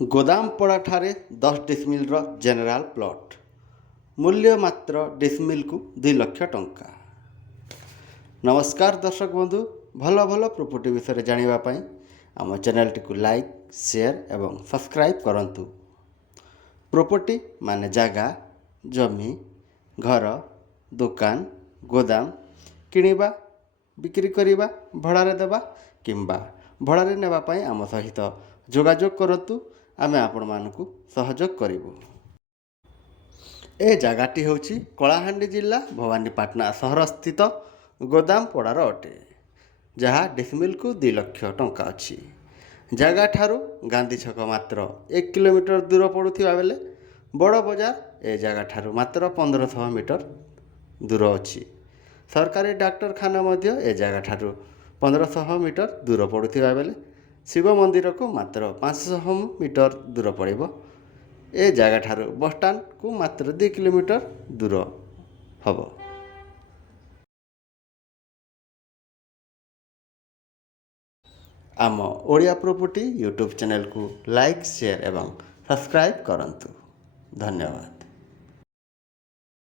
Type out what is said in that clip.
गोदामपड़ा ठारे 10 decimal general plot मूल्य मात्र डिसमिल को 2 लाख टंका। नमस्कार दर्शक बंधु, भल भल प्रॉपर्टी विषय जानापी आम चैनल टी लाइक शेयर एवं सब्सक्राइब करंतु। प्रॉपर्टी माने जगह जमी घर दुकान गोदाम किणवा बिक्री करवा भड़ारे देवा किंबा भड़ारे नेबाई आम सहित जोगाजोग करतु। आमे आपण मानकु सहयोग करिवु। ए जगहटी होची कलाहांडी जिला भवानीपाटना सहर स्थित गोदामपड़ार अटे, जहाँ डिसमिल को 2 लाख टंका अच्छी। जगह ठारू गांधी छक मात्र 1 किलोमीटर दूर पड़ुथिबा बेले बड़ बजार ए जगह ठारू मात्र 1500 मीटर दूर अच्छी। सरकारी डाक्तरखाना मध्य ए जगह ठारू 1500 मीटर दूर पड़ुथिबा बेले शिव मंदिर को मात्र 500 मीटर दूर पड़िबो। ए जगह ठारू बस स्टैंड को मात्र 2 किलोमीटर दूर हबो। आम ओडिया प्रॉपर्टी यूट्यूब चैनल को लाइक शेयर एवं सब्सक्राइब करंतु। धन्यवाद।